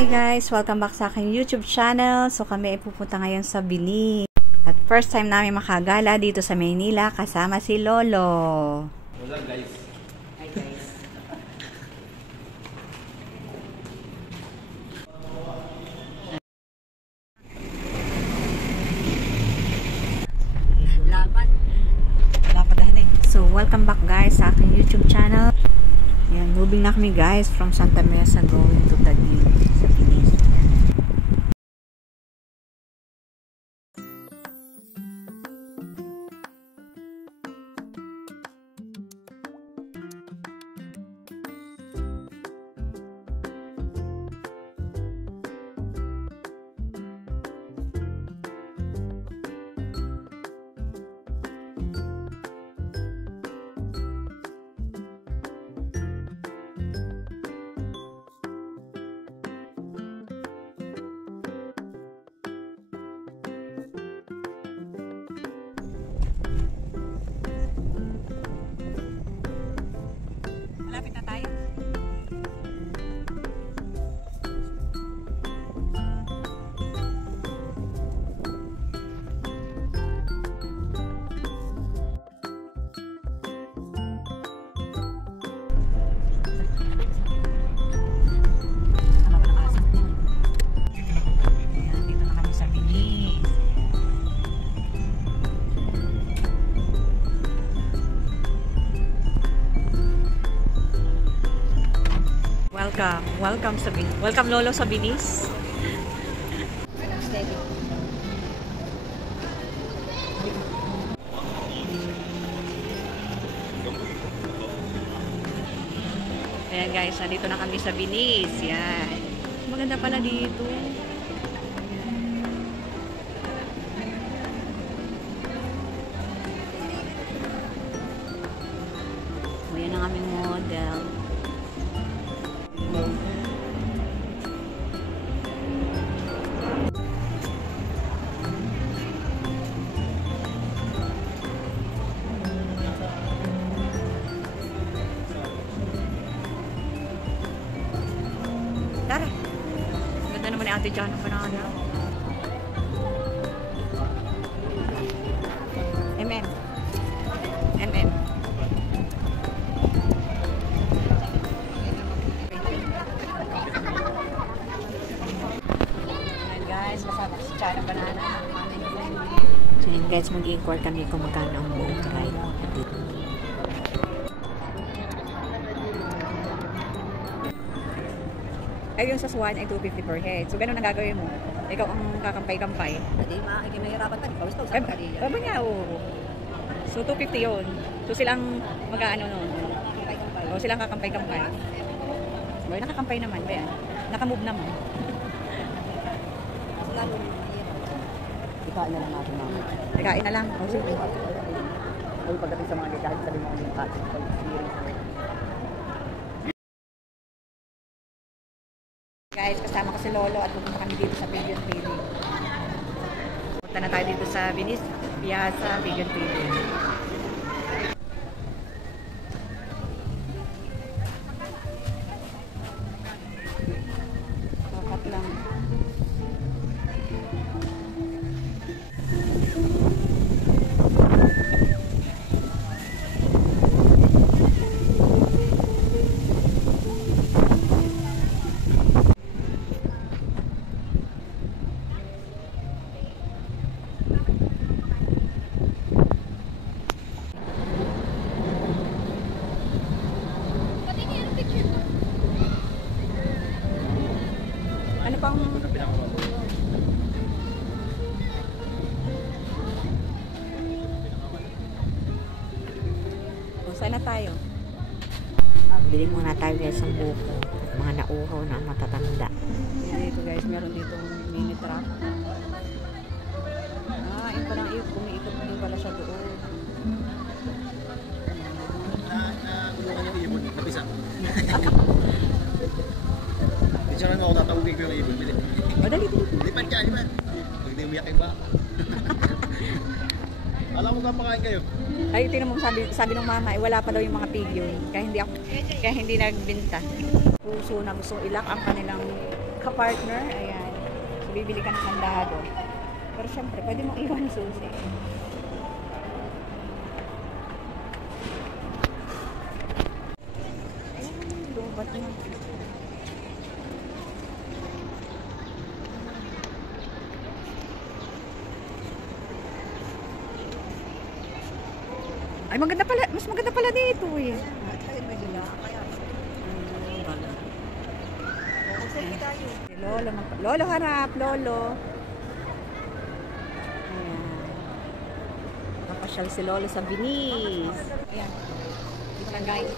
Hi guys! Welcome back sa aking YouTube channel. So kami ay pupunta ngayon sa Bini. At first time namin makagala dito sa Maynila kasama si Lolo. Wala guys. Hi guys. So welcome back guys sa aking YouTube channel. Yan, moving na kami guys from Santa Mesa going to Taguig sa Pinis. Malapit na tayo. Dito na kami sa Binis. Welcome sa Binis. Welcome Lolo sa Binis. Ayan guys, nandito na kami sa Binis. Yan. Maganda pala dito. O, yan ang aming model. Tara. Ganda naman ni Ate John ang panahon. MM. MM. Ayan guys, kasama si Chana Banana. So yun guys, mag-i-inquire kami kung magkano ang boat ride. Ay, yung sa Swan ay 250 per head. So, ganun ang gagawin mo. Ikaw ang kakampay-kampay. Hindi, makikinahirapan pa. Pawis to, Ay, saan ka diyan? ba nga, oo. So, 250 yun. So, silang mag-ano nun. O, silang kakampay-kampay. Boy, nakakampay naman. Ba yan? Nakamove naman. Kasi lalo ikain na lang natin namin. Nagkain na lang. O, sige. Ay, pagdating sa mga kahit sabi mo yung catching experience. Guys, kasama ko si Lolo at pupunta kami dito sa Pigeon Feeding. Punta na tayo dito sa Binis, Piazza, Pigeon Feeding. Kakat lang. Ano pang... O, saan na tayo? Bili muna tayo guys ng buko. Mga nauhaw na matatanda. Dito guys, meron dito mini truck. Ah, yung parang umiikot din pala siya doon. Tulungan yung ibon. Napisa. Picture mo ako, tatawagin ko yung ibon. O, dali. Lipat ka, lipat. Huwag na umiyak yung baka. Alam mo kapakain kayo? Ay, tinan mo, sabi ng mama, wala pa daw yung mga pig yun. Kaya hindi nagbenta. Puso na gusto ilak ang kanilang ka-partner. Ayan. So, bibili ka ng kandado. Pero syempre, pwede mong iwan ng susi. Ayan, lubat na. Ay, maganda pala. Mas maganda pala dito eh. Si Lolo. Lolo, harap. Lolo. Ayan. Nakapasyal si Lolo sa Binis. Ayan. Dito lang guys.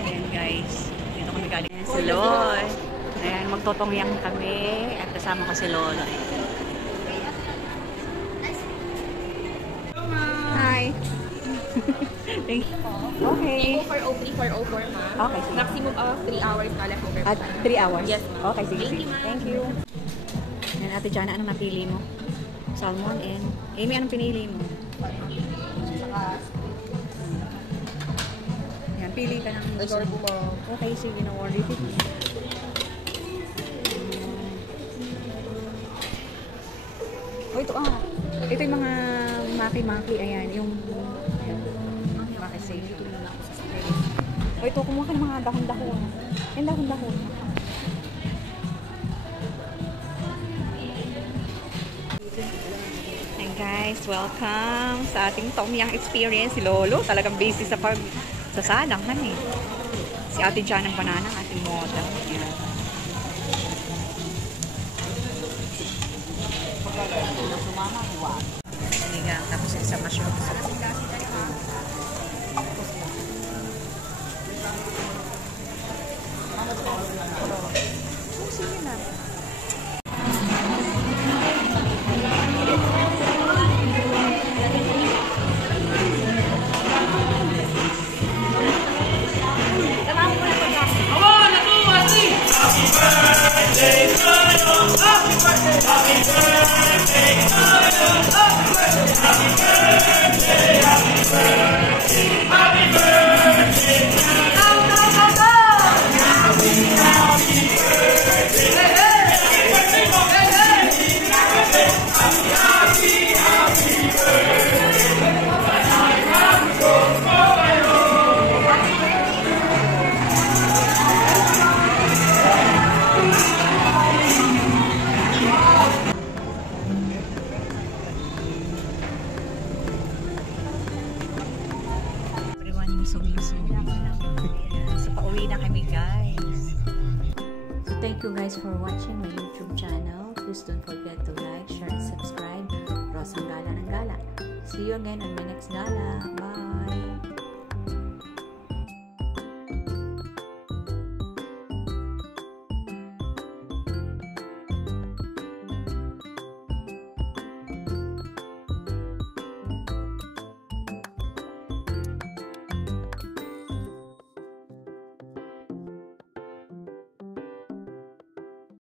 Ayan guys. Dito kami galing. Ayan si Lolo. Ayan, magtotongyang kami. At kasama ko si Lolo. Hi. Thank you. Okay. 403-404, ma'am. Okay, sige. Maximum of 3 hours na left over. At 3 hours? Yes, ma'am. Okay, sige. Thank sige. you, ma'am. Thank you. Yan, Ate Jana, anong napili mo? Salmon and... Amy, anong pinili mo? Yan, pili ka ng... sorry po, ma'am. Okay, sige na order it. Oh, ito ah. Ito yung mga maki-maki. Ayan, yung... Maki-safe. Oh, ito, kumuha ka ng mga dahon-dahon. Yung dahon-dahon. And guys, welcome sa ating Tom Yang experience. Si Lolo, talagang busy sa pag-sasalang eh. Si Ate Jan ng banana, ating model. Ayan. Sinigang, tapos isa mushroom. Sige na. So, pauwi na kami, guys. So, thank you guys for watching my YouTube channel. Please don't forget to like, share, and subscribe. Rosang Gala ng Gala. See you again on my next gala. Bye!